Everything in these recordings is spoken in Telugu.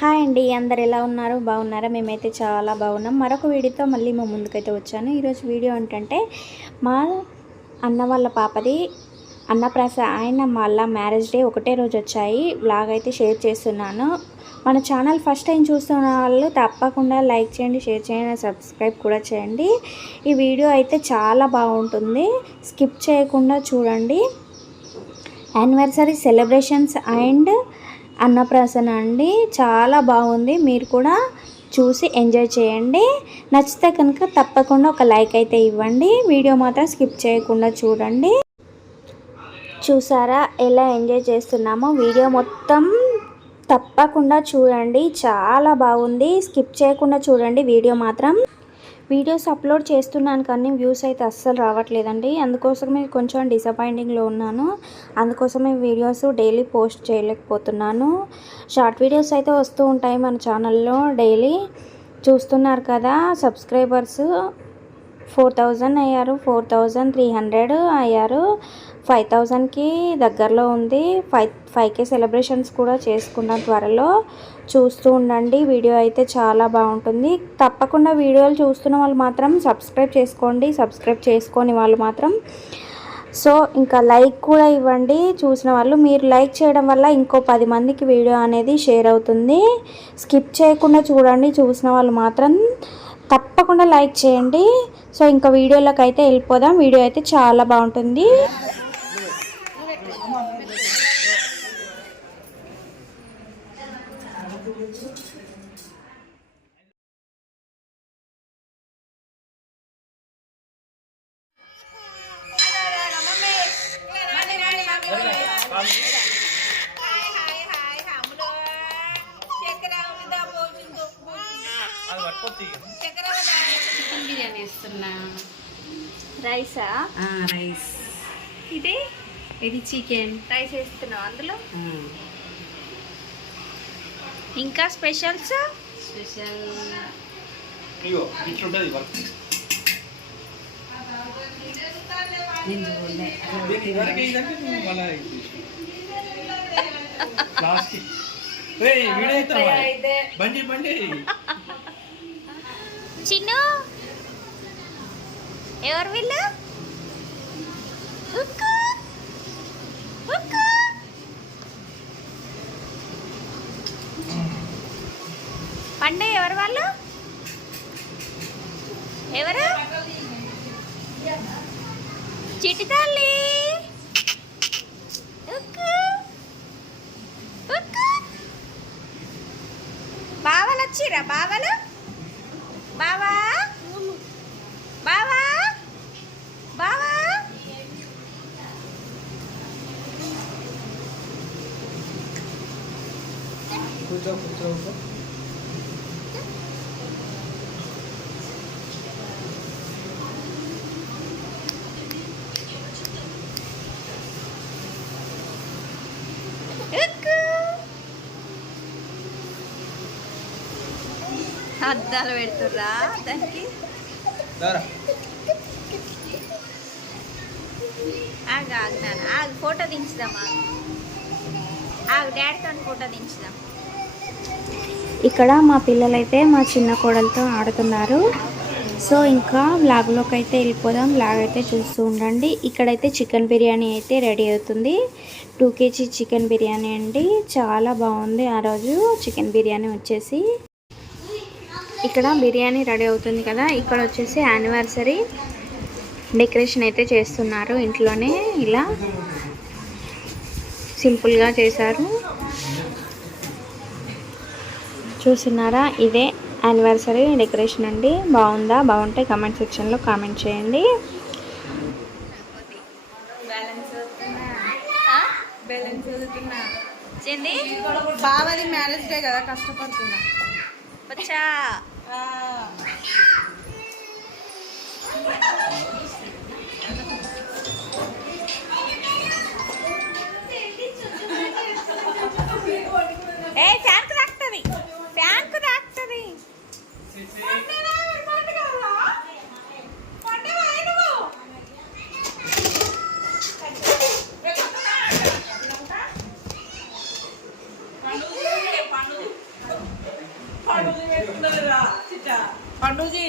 హాయ్ అండి, అందరు ఎలా ఉన్నారు? బాగున్నారా? మేమైతే చాలా బాగున్నాం. మరొక వీడియోతో మళ్ళీ మా ముందుకైతే వచ్చాను. ఈరోజు వీడియో ఏంటంటే మా అన్న వాళ్ళ పాపది అన్నప్రాసన మళ్ళీ మ్యారేజ్ డే ఒకటే రోజు వచ్చాయి. బ్లాగ్ అయితే షేర్ చేస్తున్నాను. మన ఛానల్ ఫస్ట్ టైం చూస్తున్న వాళ్ళు తప్పకుండా లైక్ చేయండి, షేర్ చేయండి, సబ్స్క్రైబ్ కూడా చేయండి. ఈ వీడియో అయితే చాలా బాగుంటుంది, స్కిప్ చేయకుండా చూడండి. యానివర్సరీ సెలబ్రేషన్స్ అండ్ అన్నప్రాసన అండి, చాలా బాగుంది. మీరు కూడా చూసి ఎంజాయ్ చేయండి. నచ్చితే కనుక తప్పకుండా ఒక లైక్ అయితే ఇవ్వండి. వీడియో మాత్రం స్కిప్ చేయకుండా చూడండి. చూసారా ఎలా ఎంజాయ్ చేస్తున్నామో? వీడియో మొత్తం తప్పకుండా చూడండి, చాలా బాగుంది. స్కిప్ చేయకుండా చూడండి వీడియో మాత్రం. వీడియోస్ అప్లోడ్ చేస్తున్నాను కానీ వ్యూస్ అయితే అస్సలు రావట్లేదండి. అందుకోసమే కొంచెం డిసప్పాయింటింగ్లో ఉన్నాను. అందుకోసమే వీడియోస్ డైలీ పోస్ట్ చేయలేకపోతున్నాను. షార్ట్ వీడియోస్ అయితే వస్తూ ఉంటాయి మన ఛానల్లో డైలీ. చూస్తున్నారు కదా, సబ్స్క్రైబర్స్ 4000 అయ్యారు, 4300 అయ్యారు. 5000కి దగ్గరలో ఉంది. 5K సెలబ్రేషన్స్ కూడా చేసుకున్నాం త్వరలో. చూస్తూ ఉండండి, వీడియో అయితే చాలా బాగుంటుంది. తప్పకుండా వీడియోలు చూస్తున్న వాళ్ళు మాత్రం సబ్స్క్రైబ్ చేసుకోండి, సబ్స్క్రైబ్ చేసుకొని వాళ్ళు మాత్రం ఇంకా లైక్ కూడా ఇవ్వండి. చూసిన వాళ్ళు మీరు లైక్ చేయడం వల్ల ఇంకో 10 మందికి వీడియో అనేది షేర్ అవుతుంది. స్కిప్ చేయకుండా చూడండి, చూసిన వాళ్ళు మాత్రం తప్పకుండా లైక్ చేయండి. ఇంకా వీడియోలోకి అయితే వెళ్ళిపోదాం. వీడియో అయితే చాలా బాగుంటుంది. చికెన్ బిర్యానీ ఇస్తున్నా. రైసా? రైస్. ఇది చికెన్ రైస్ వేస్తున్నావు అందులో. ఇంకా స్పెషల్స్ స్పెషల్ చిన్ను ఎవరు వీళ్ళు? పండే ఎవరు వాళ్ళు? ఎవరు? చిట్టి తల్లి. బావలు వచ్చిరా? బావలు బావా బావా బావా కూర్చో. అద్దాలు పెడుతుర్రా దానికి? ఆగు ఫోటో దించుదామా? డాడీతో ఫోటో దించుదాం. ఇక్కడ మా పిల్లలైతే మా చిన్న కోడలతో ఆడుతున్నారు. ఇంకా వ్లాగ్లోకి అయితే వెళ్ళిపోదాం. వ్లాగ్ అయితే చూస్తూ ఉండండి. ఇక్కడైతే చికెన్ బిర్యానీ అయితే రెడీ అవుతుంది. 2 kg చికెన్ బిర్యానీ అండి, చాలా బాగుంది. ఆ రోజు చికెన్ బిర్యానీ వచ్చేసి ఇక్కడ బిర్యానీ రెడీ అవుతుంది కదా. ఇక్కడ వచ్చేసి యానివర్సరీ డెకరేషన్ అయితే చేస్తున్నారు. ఇంట్లోనే ఇలా సింపుల్గా చేశారు. చూస్తున్నారా, ఇదే యానివర్సరీ డెకరేషన్ అండి. బాగుందా? బాగుంటే కామెంట్ సెక్షన్లో కామెంట్ చేయండి. బావది మ్యారేజ్ డే కదా, కష్టపడుతున్నా. వచ్చా ఫ్యాన్కు తాకుతుంది, ఫ్యాన్కు తాకుతుంది. పండుజీ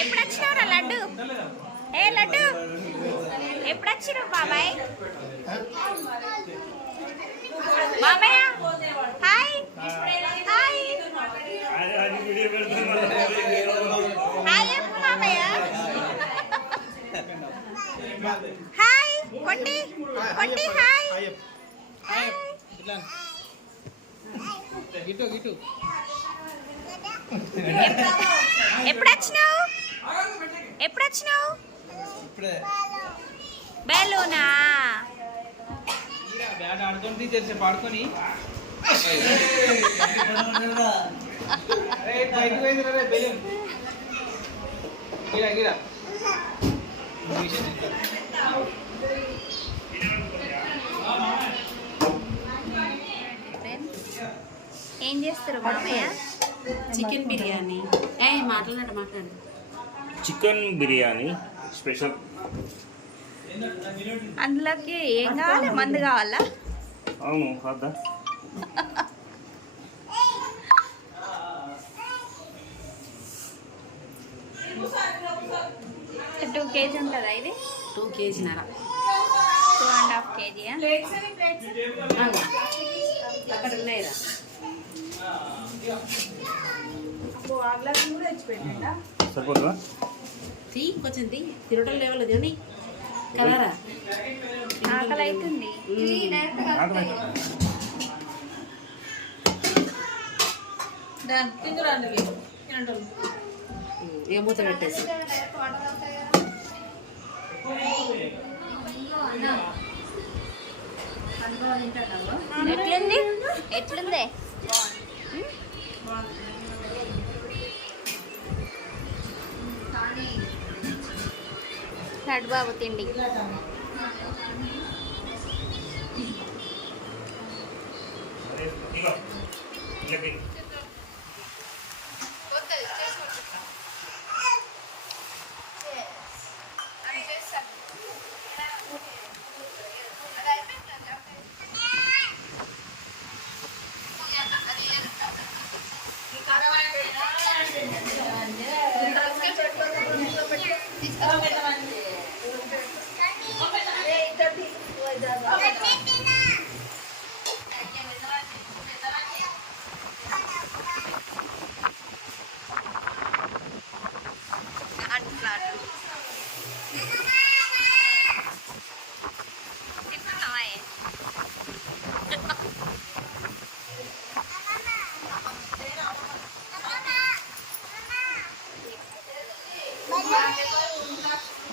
ఎప్పుడు వచ్చినావురా లడ్డు? ఏ లడ్డు ఎప్పుడు వచ్చినావు బాబాయ్? మామయ్య హాయ్ హాయ్ హాయ్ చెప్పు మామయ్య. హాయ్ కొట్టి కొట్టి హాయ్ హాయ్. ఎప్పుడు వచ్చినావు? ఎప్పుడు వచ్చినావు? బెలూనా బ్యాట్ ఆడుతుంది తెలిసి పాడుకొని బయటకు పోయింది రే బెలూన్ గిరా గిరా ఏం చేస్తారు మామయ్య? చికెన్ బిర్యానీ మాట్లాడు చికెన్ బిర్యానీ స్పెషల్. అందులోకి ఏం కావాలి? మందు కావాలా? అవును కాదా? 2 kg ఉంటుందా ఇది? 2 kg-నర 2.5 kg. అక్కడ ఉన్నాయిరా. సరిపోతుందా? తీ కొంచెం తినటం లేవలు తిని కలరా ఆకలి అవుతుంది. ఏ మూత పెట్టేసి ఎట్లుంది? ఎట్లుంది? లడ్డు బాబు తిండి.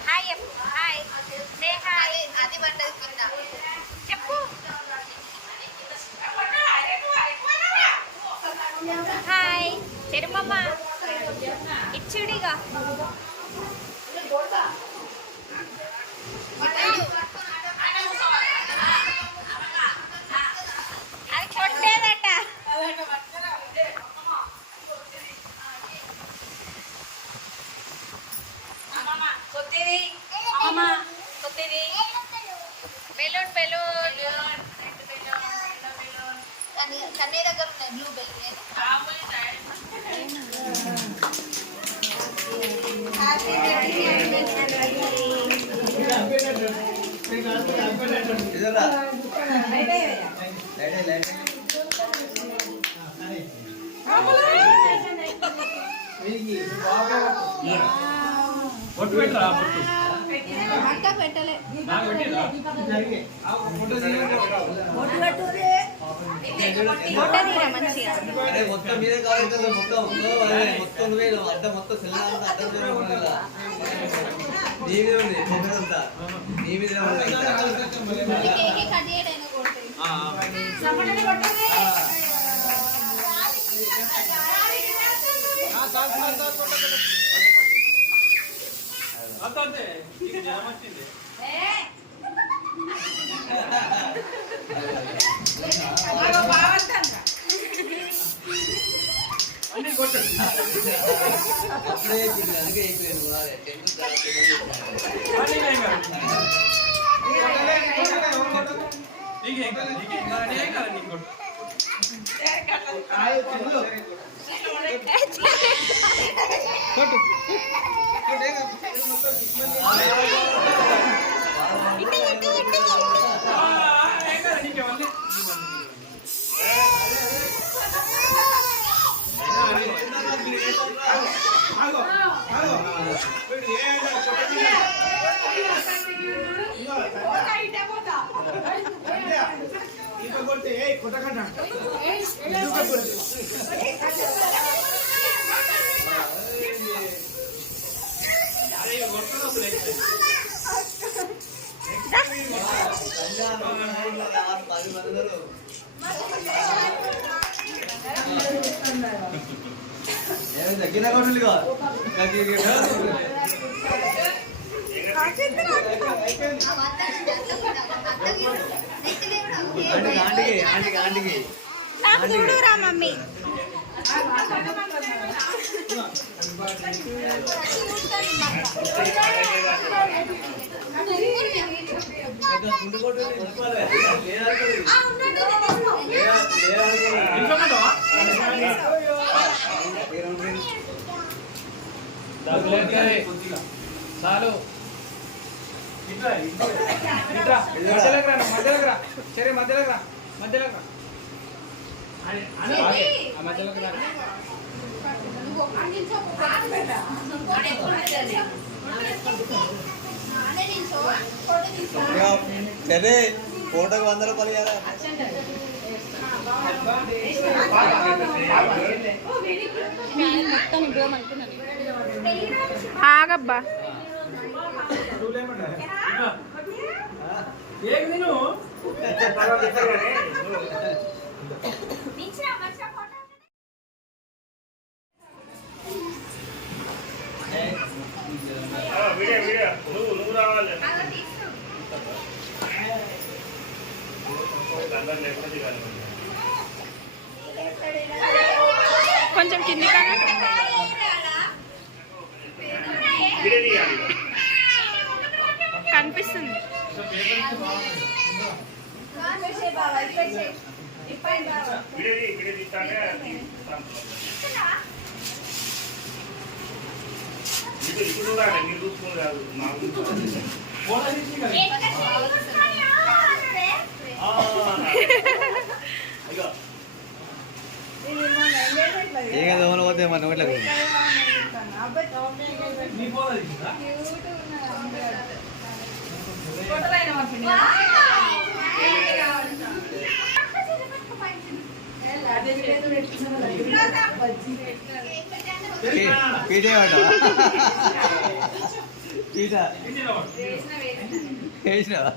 Hi hi say hi. అది పడ్డది కింద. చెప్పు హాయ్ చెరుమమ్మ ఇచ్చుడిగా. అది కొట్టేదట. బెలూన్ బెలూన్ కన్నీ దగ్గర ఉన్నాయి. బ్లూ బెలూన్ పొట్టు పెట్టరా పొట్టు అక్క పెట్టలే. నాకు పెట్టిరా ఫోటో తీరా మంచిగా. మొత్తం మీదే కావాలి మొత్తం మొత్తం సెల్లంతా అడ్డం నీ మీద ఉంది అంతా నీ మీద కేక్ కట్ చేయడానికి అంతే నీకు జ్వరం వచ్చింది అన్ని కొట్టండి అప్పుడే అందుకే అయిపోయింది అన్ని తగ్గిన కొడులుగా ఆంటీకి నాకు చూడురా మమ్మీ గుండు కొట్టు చాలు మధ్యలోకి రా సరే మధ్యలోకి రా మధ్యలోకి రా సరే ఫోటోకి 100 రూపాయలు కదా ఆగబ్బా వీడియో నువ్వు రావాలి కొంచెం కింది కనిపిస్తుంది ఇప్పుడు రాలే మీరు చూసుకుని కాదు ఏం కదా పోతే మన నోట్లకు పీటే వాట పీట వేసినావా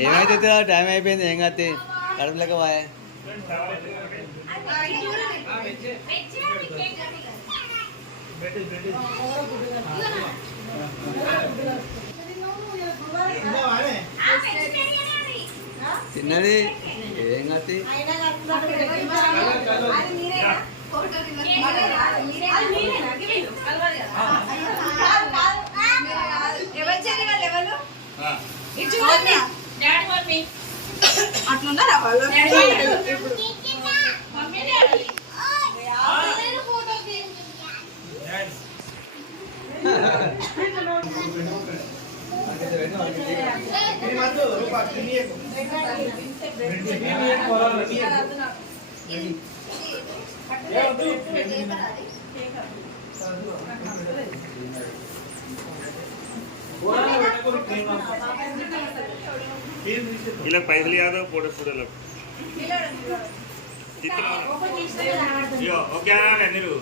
ఏమైతే టైం అయిపోయింది ఏం కాదు కడుపులేక బాయ్ తిన్నది ఏం కాదు అట్లున్నారా వాళ్ళు ఇలా పైసలు యాదవ్ ఫోటో స్టూడియోలో ఓకేనా మీరు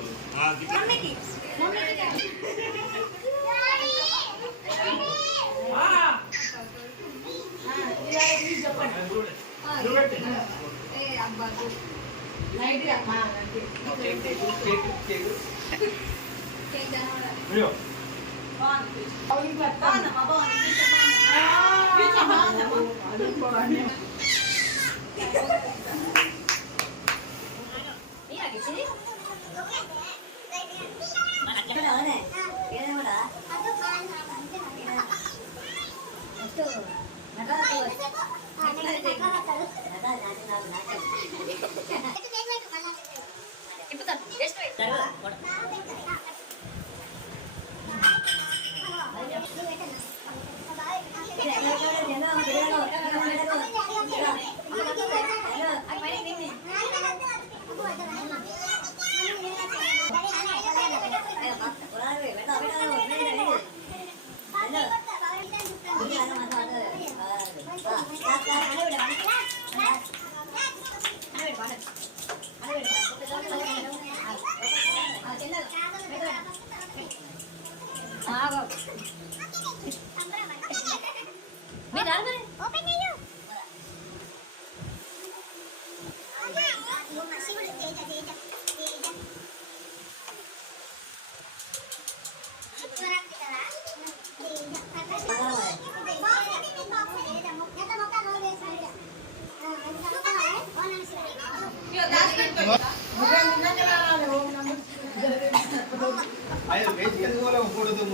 అయ్యో వేసి ఎందుకోలే కూడదు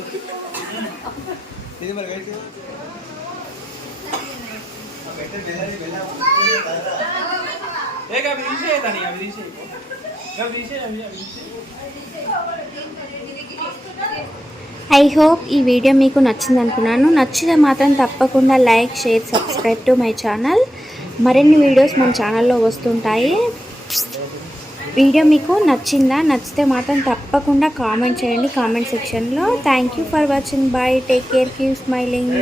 ఇది మరి వేసి పెట్టే బెల్లని బెల్లం ఏ అవి తీసేయదని అవి తీసేయి ఐ హోప్ ఈ వీడియో మీకు నచ్చింది అనుకున్నాను. నచ్చితే మాత్రం తప్పకుండా like, share, subscribe to my channel. మరిన్ని వీడియోస్ మన ఛానల్లో వస్తుంటాయి. వీడియో మీకు నచ్చిందా? నచ్చితే మాత్రం తప్పకుండా కామెంట్ చేయండి కామెంట్ సెక్షన్లో. Thank you for watching. Bye, take care, keep smiling.